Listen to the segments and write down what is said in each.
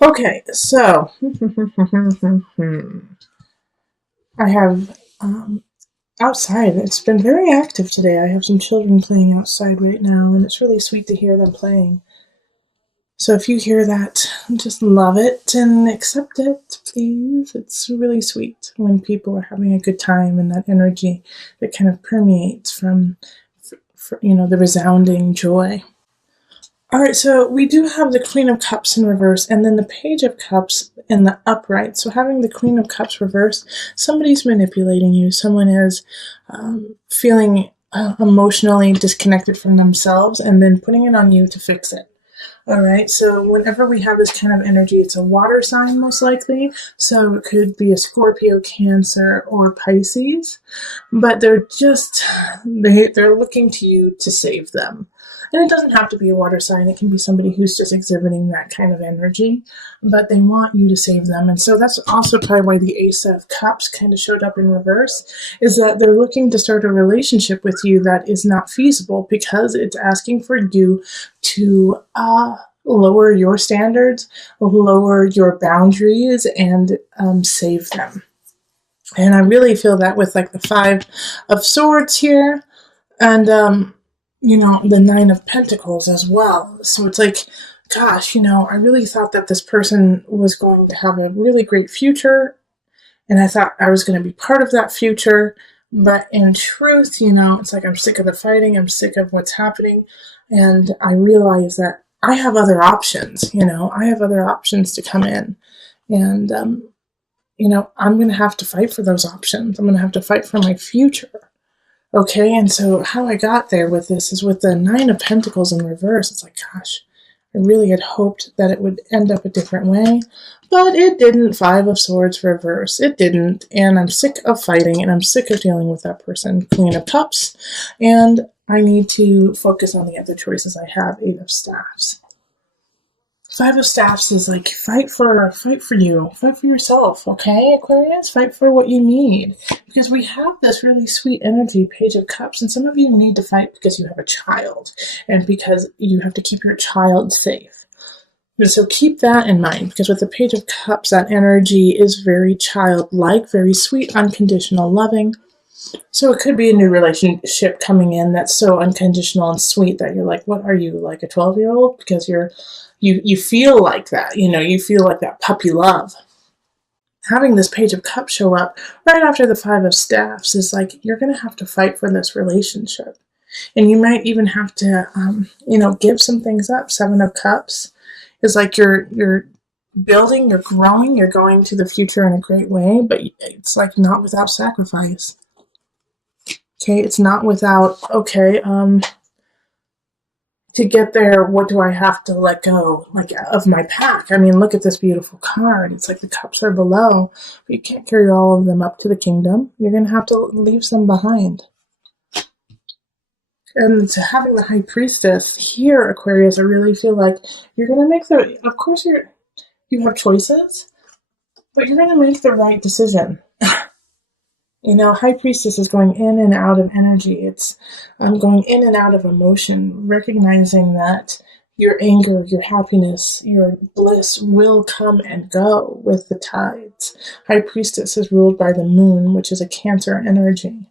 Okay, so I have outside. It's been very active today. I have some children playing outside right now, and it's really sweet to hear them playing. So if you hear that, just love it and accept it, please. It's really sweet when people are having a good time and that energy that kind of permeates from, the resounding joy. All right, so we do have the Queen of Cups in reverse and then the Page of Cups in the upright. So having the Queen of Cups reverse, somebody's manipulating you. Someone is feeling emotionally disconnected from themselves and then putting it on you to fix it. All right, so whenever we have this kind of energy, it's a water sign most likely. So it could be a Scorpio, Cancer, or Pisces, but they're looking to you to save them. And it doesn't have to be a water sign. It can be somebody who's just exhibiting that kind of energy, but they want you to save them. And so that's also probably why the Ace of Cups kind of showed up in reverse, is that they're looking to start a relationship with you that is not feasible because it's asking for you to lower your standards, lower your boundaries, and save them. And I really feel that with like the Five of Swords here, and the Nine of Pentacles as well. So it's like, gosh, I really thought that this person was going to have a really great future, and I thought I was going to be part of that future. But in truth, it's like I'm sick of the fighting, I'm sick of what's happening, and I realize that I have other options, I have other options to come in. And, I'm going to have to fight for those options. I'm going to have to fight for my future. Okay, and so how I got there with this is with the Nine of Pentacles in reverse. It's like, gosh, I really had hoped that it would end up a different way, but it didn't. Five of Swords reverse. It didn't, and I'm sick of fighting, and I'm sick of dealing with that person. Queen of Cups, and I need to focus on the other choices I have. Eight of Staffs. Five of Staffs is like, fight for you, fight for yourself, okay, Aquarius? Fight for what you need. Because we have this really sweet energy, Page of Cups, and some of you need to fight because you have a child, and because you have to keep your child safe. So keep that in mind, because with the Page of Cups, that energy is very childlike, very sweet, unconditional, loving. So it could be a new relationship coming in that's so unconditional and sweet that you're like, what are you, like a 12-year-old? Because you feel like that, you feel like that puppy love. Having this Page of Cups show up right after the Five of Staffs is like, you're going to have to fight for this relationship. And you might even have to, give some things up. Seven of Cups is like you're building, you're growing, you're going to the future in a great way, but it's like not without sacrifice. Okay, it's not without, to get there, what do I have to let go, like, of my pack? I mean, look at this beautiful card. It's like the cups are below, but you can't carry all of them up to the kingdom. You're going to have to leave some behind. And to having the High Priestess here, Aquarius, I really feel like you're going to make of course you have choices, but you're going to make the right decision. High Priestess is going in and out of energy. It's going in and out of emotion, recognizing that your anger, your happiness, your bliss will come and go with the tides. High Priestess is ruled by the moon, which is a Cancer energy.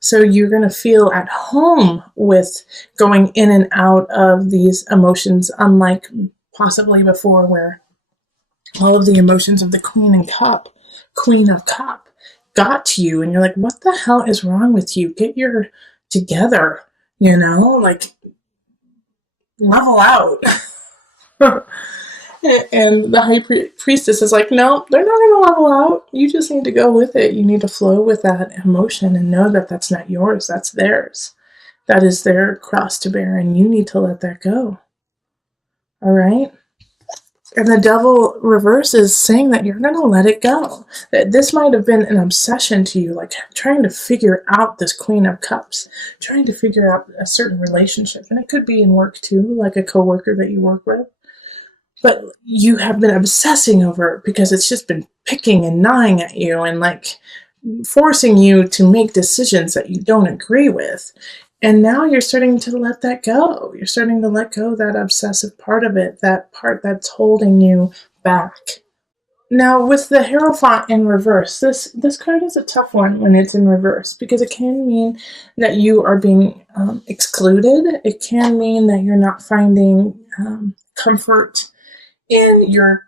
So you're going to feel at home with going in and out of these emotions, unlike possibly before, where all of the emotions of the Queen of Cup, got to you, and you're like, what the hell is wrong with you? Get your together, like, level out. And the High Priestess is like, no, they're not going to level out. You just need to go with it. You need to flow with that emotion and know that that's not yours, that's theirs. That is their cross to bear, and you need to let that go. All right? And the Devil reverse is saying that you're going to let it go. That this might have been an obsession to you, like trying to figure out this Queen of Cups, trying to figure out a certain relationship. And it could be in work too, like a coworker that you work with. But you have been obsessing over it because it's just been picking and gnawing at you and like forcing you to make decisions that you don't agree with. And now you're starting to let that go. You're starting to let go that obsessive part of it, that part that's holding you back. Now, with the Hierophant in reverse, this card is a tough one when it's in reverse because it can mean that you are being excluded. It can mean that you're not finding comfort in your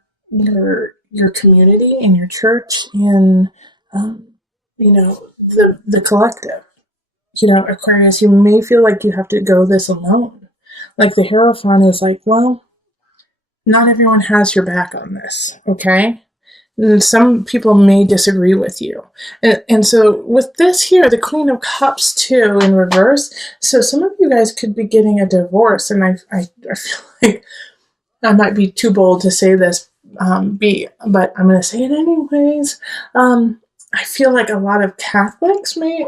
community, in your church, in the collective. Aquarius, you may feel like you have to go this alone. Like the Hierophant is like, well, not everyone has your back on this, okay? And some people may disagree with you. And so with this here, the Queen of Cups too in reverse, so some of you guys could be getting a divorce, and I feel like I might be too bold to say this, but I'm going to say it anyways. I feel like a lot of Catholics may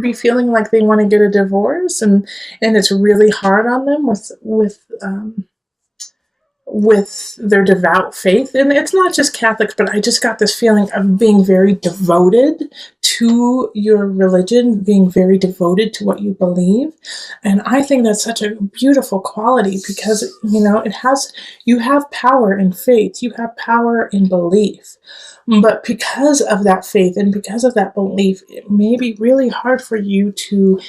be feeling like they want to get a divorce, and it's really hard on them with their devout faith. And it's not just Catholics, but I just got this feeling of being very devoted to your religion, being very devoted to what you believe. And I think that's such a beautiful quality because, you have power in faith, you have power in belief. But because of that faith and because of that belief, it may be really hard for you to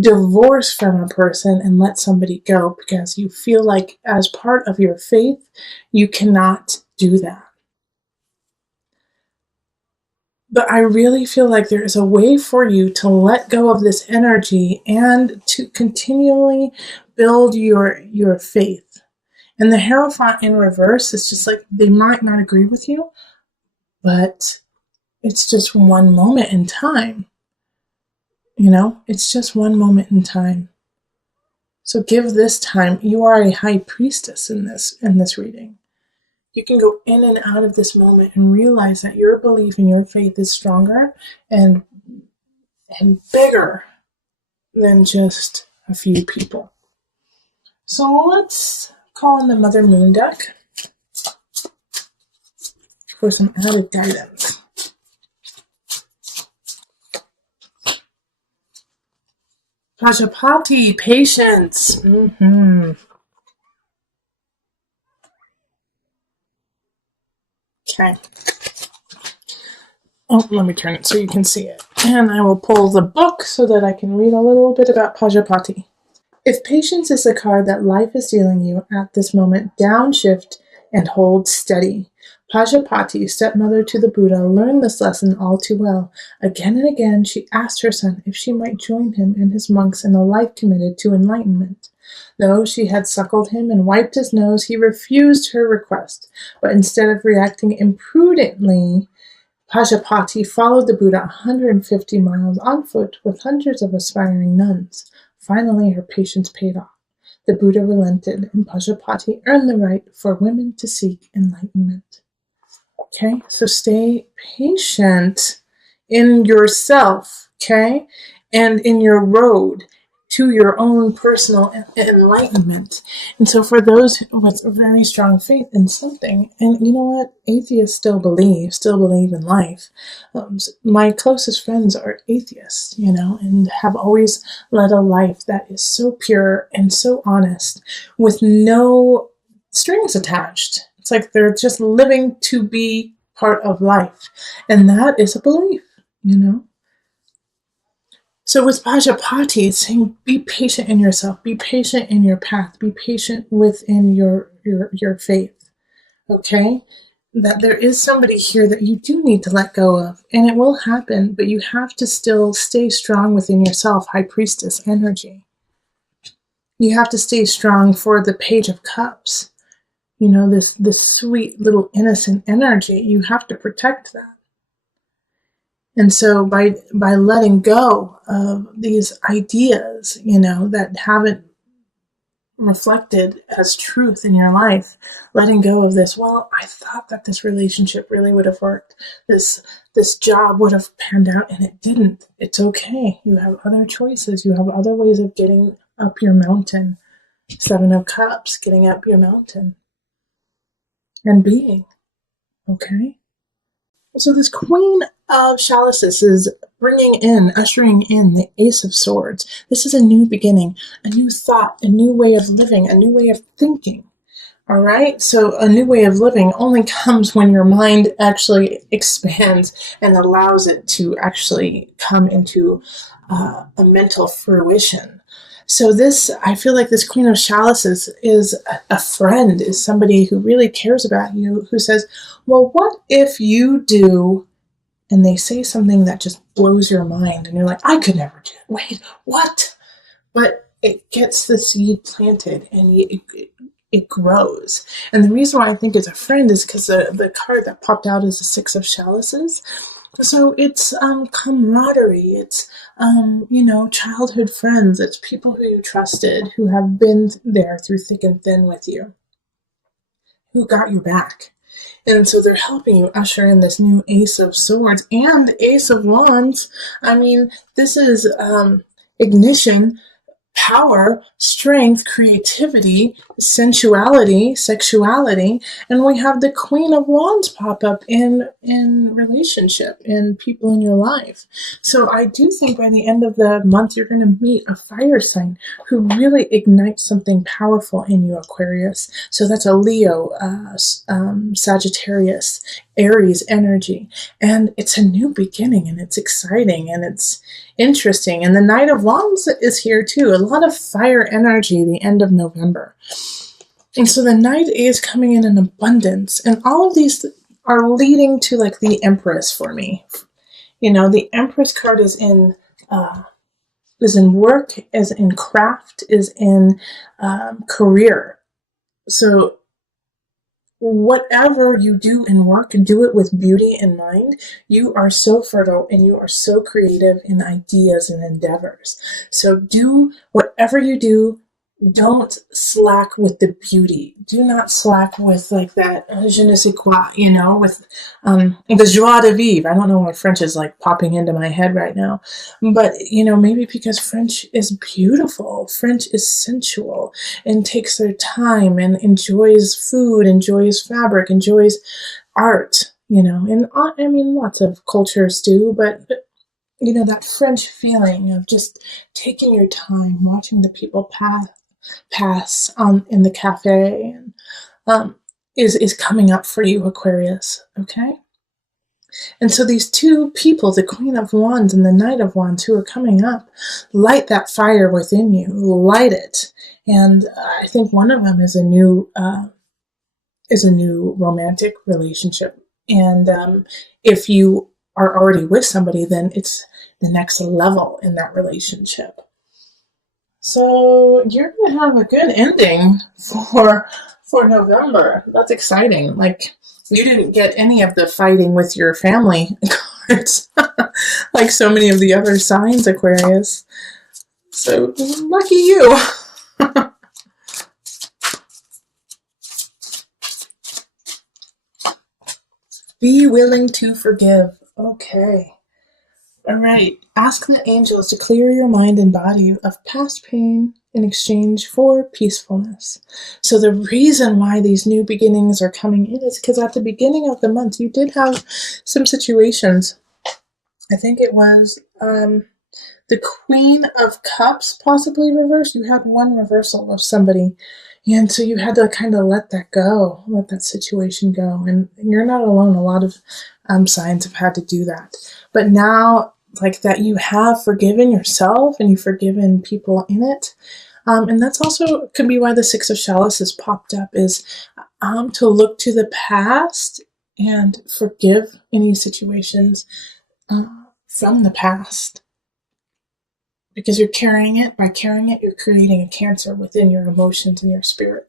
divorce from a person and let somebody go because you feel like as part of your faith, you cannot do that. But I really feel like there is a way for you to let go of this energy and to continually build your faith. And the Hierophant in reverse is just like, they might not agree with you, but it's just one moment in time. It's just one moment in time. So give this time. You are a high priestess in this reading. You can go in and out of this moment and realize that your belief and your faith is stronger and bigger than just a few people. So let's call on the Mother Moon deck for some added guidance. Pajapati, patience. Okay. Oh, let me turn it so you can see it. And I will pull the book so that I can read a little bit about Pajapati. If patience is the card that life is dealing you at this moment, downshift and hold steady. Pajapati, stepmother to the Buddha, learned this lesson all too well. Again and again, she asked her son if she might join him and his monks in a life committed to enlightenment. Though she had suckled him and wiped his nose, he refused her request. But instead of reacting imprudently, Pajapati followed the Buddha 150 miles on foot with hundreds of aspiring nuns. Finally, her patience paid off. The Buddha relented, and Pajapati earned the right for women to seek enlightenment. Okay, so stay patient in yourself, okay, and in your road to your own personal enlightenment. And so for those with a very strong faith in something, and you know what, atheists still believe in life. My closest friends are atheists, and have always led a life that is so pure and so honest with no strings attached. It's like they're just living to be part of life. And that is a belief, So with Pajapati, it's saying be patient in yourself, be patient in your path, be patient within your faith, okay? That there is somebody here that you do need to let go of, and it will happen, but you have to still stay strong within yourself, High Priestess energy. You have to stay strong for the Page of Cups. This sweet little innocent energy, you have to protect that. And so by letting go of these ideas, that haven't reflected as truth in your life, letting go of this, well, I thought that this relationship really would have worked. This job would have panned out, and it didn't. It's okay. You have other choices. You have other ways of getting up your mountain. Seven of Cups, getting up your mountain. And being, okay? So this Queen of Chalices is ushering in the Ace of Swords. This is a new beginning, a new thought, a new way of living, a new way of thinking, All right. So a new way of living only comes when your mind actually expands and allows it to actually come into a mental fruition. So this, I feel like this Queen of Chalices is a friend, is somebody who really cares about you, who says, well, what if you do, and they say something that just blows your mind, and you're like, I could never do it. Wait, what? But it gets the seed planted, and it grows. And the reason why I think it's a friend is because the card that popped out is the Six of Chalices. So it's camaraderie. It's childhood friends. It's people who you trusted, who have been there through thick and thin with you, who got your back. And so they're helping you usher in this new Ace of Swords and the Ace of Wands. I mean, this is ignition, power, strength, creativity, sensuality, sexuality, and we have the Queen of Wands pop up in relationship, in people in your life. So I do think by the end of the month you're going to meet a fire sign who really ignites something powerful in you, Aquarius. So that's a Leo, Sagittarius, Aries energy, and it's a new beginning, and it's exciting, and it's interesting. And the Knight of Wands is here too. A lot of fire energy the end of November. And so the Knight is coming in abundance. And all of these are leading to like the Empress for me. You know, the Empress card is in work, is in craft, is in career. So whatever you do in work, do it with beauty in mind. You are so fertile and you are so creative in ideas and endeavors. So do whatever you do. Don't slack with the beauty. Do not slack with like that je ne sais quoi, with the joie de vivre. I don't know why French is like popping into my head right now. But, maybe because French is beautiful. French is sensual and takes their time and enjoys food, enjoys fabric, enjoys art, and I mean, lots of cultures do, but that French feeling of just taking your time, watching the people pass in the cafe, and is coming up for you, Aquarius. Okay, and so these two people, the Queen of Wands and the Knight of Wands, who are coming up, light that fire within you. Light it, and I think one of them is a new romantic relationship. And if you are already with somebody, then it's the next level in that relationship. So you're gonna have a good ending for November. That's exciting. Like you didn't get any of the fighting with your family cards, like so many of the other signs, Aquarius. So lucky you. Be willing to forgive. Okay. All right. Ask the angels to clear your mind and body of past pain in exchange for peacefulness. So the reason why these new beginnings are coming in is because at the beginning of the month, you did have some situations. I think it was the Queen of Cups possibly reversed. You had one reversal of somebody. And so you had to kind of let that go, let that situation go. And you're not alone. A lot of signs have had to do that. But now, like that, you have forgiven yourself and you've forgiven people in it. And that's also could be why the Six of Chalices popped up, is to look to the past and forgive any situations from the past. Because you're carrying it. By carrying it, you're creating a cancer within your emotions and your spirit.